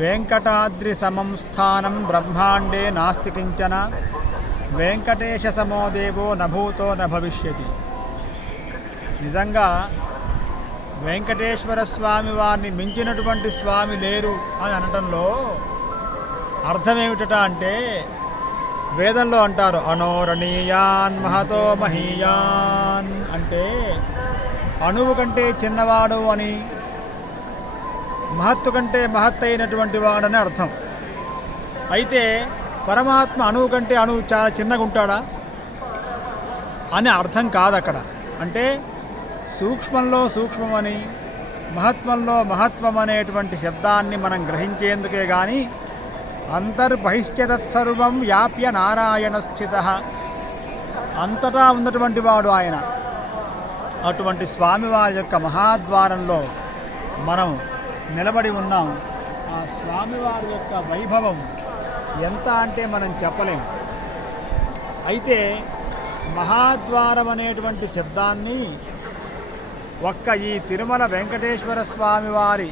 వెంకటాద్రి సమం స్థానం బ్రహ్మాండే నాస్తి కించన. వెంకటేశ దేవో నభూతో నభవిష్యతి నిజంగా వెంకటేశ్వర స్వామి వారిని మించినటువంటి స్వామి లేరు అని అనటంలో అర్థం ఏమిటట అంటే వేదంలో అంటారు అనోరణీయాన్ మహతో మహీయాన్ అంటే అణువు కంటే చిన్నవాడు అని మహత్తు కంటే మహత్తైనటువంటి వాడని అర్థం. అయితే పరమాత్మ అణువు కంటే అణువు చాలా చిన్నగా ఉంటాడా? అని అర్థం కాదు అక్కడ అంటే సూక్ష్మంలో సూక్ష్మమని మహత్వంలో మహత్వం అనేటువంటి శబ్దాన్ని మనం గ్రహించేందుకే కానీ అంతర్బహిష్యతత్సర్వం వ్యాప్య నారాయణ స్థిత అంతటా ఉన్నటువంటి వాడు ఆయన. అటువంటి స్వామివారి యొక్క మహాద్వారంలో మనం నిలబడి ఉన్నాం. ఆ స్వామివారి యొక్క వైభవం ఎంత అంటే మనం చెప్పలేము అయితే మహాద్వారం అనేటువంటి శబ్దాన్ని ఒక్క ఈ తిరుమల వెంకటేశ్వర స్వామి వారి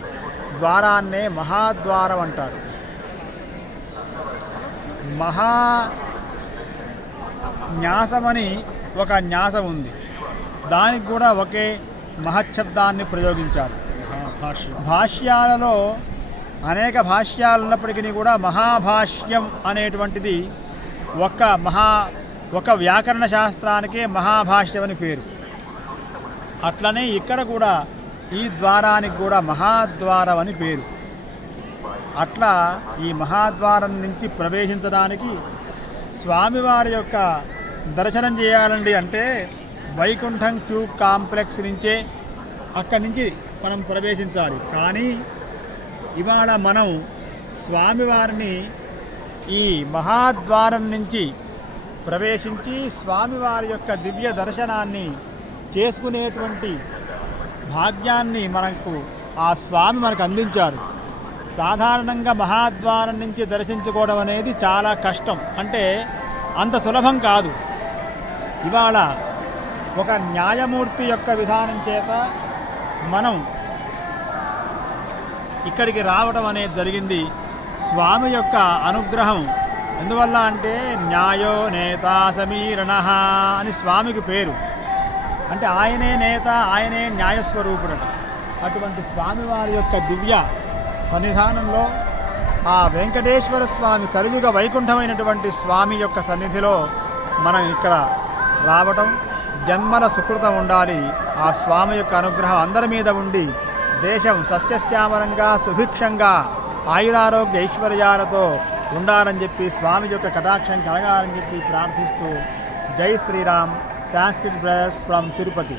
ద్వారాన్నే మహాద్వారం అంటారు. మహా న్యాసమని ఒక న్యాసం ఉంది. దానికి కూడా ఒకే మహశబ్దాన్ని ప్రయోగించారు. భాష్యాలలో అనేక భాష్యాలు ఉన్నప్పటికీ కూడా మహాభాష్యం అనేటువంటిది ఒక మహా ఒక వ్యాకరణ శాస్త్రానికే మహాభాష్యం అని పేరు. అట్లనే ఇక్కడ కూడా ఈ ద్వారానికి కూడా మహాద్వారం అని పేరు. అట్లా ఈ మహాద్వారం నుంచి ప్రవేశించడానికి స్వామివారి యొక్క దర్శనం చేయాలండి అంటే వైకుంఠం క్యూ కాంప్లెక్స్ నుంచే అక్కడి నుంచి మనం ప్రవేశించాలి. కానీ ఇవాళ మనం స్వామివారిని ఈ మహాద్వారం నుంచి ప్రవేశించి స్వామివారి యొక్క దివ్య దర్శనాన్ని చేసుకునేటువంటి భాగ్యాన్ని మనకు ఆ స్వామి మనకు అందించారు. సాధారణంగా మహాద్వారం నుంచి దర్శించుకోవడం అనేది చాలా కష్టం. అంటే అంత సులభం కాదు. ఇవాళ ఒక న్యాయమూర్తి యొక్క విధానం చేత మనం ఇక్కడికి రావడం అనేది జరిగింది స్వామి యొక్క అనుగ్రహం. ఎందువల్ల అంటే న్యాయో నేత సమీరణ అని స్వామికి పేరు. అంటే ఆయనే నేత ఆయనే న్యాయస్వరూపుడట. అటువంటి స్వామివారి యొక్క దివ్య సన్నిధానంలో ఆ వెంకటేశ్వర స్వామి కలియుగ వైకుంఠమైనటువంటి స్వామి యొక్క సన్నిధిలో మనం ఇక్కడ రావటం జన్మల సుకృతం ఉండాలి ఆ స్వామి యొక్క అనుగ్రహం అందరి మీద ఉండి దేశం సస్యశ్యామలంగా సుభిక్షంగా ఆయురారోగ్య ఐశ్వర్యాలతో ఉండాలని చెప్పి స్వామి యొక్క కటాక్షం కలగాలని చెప్పి ప్రార్థిస్తూ జై Sriram Sanskrit brothers from Tirupati.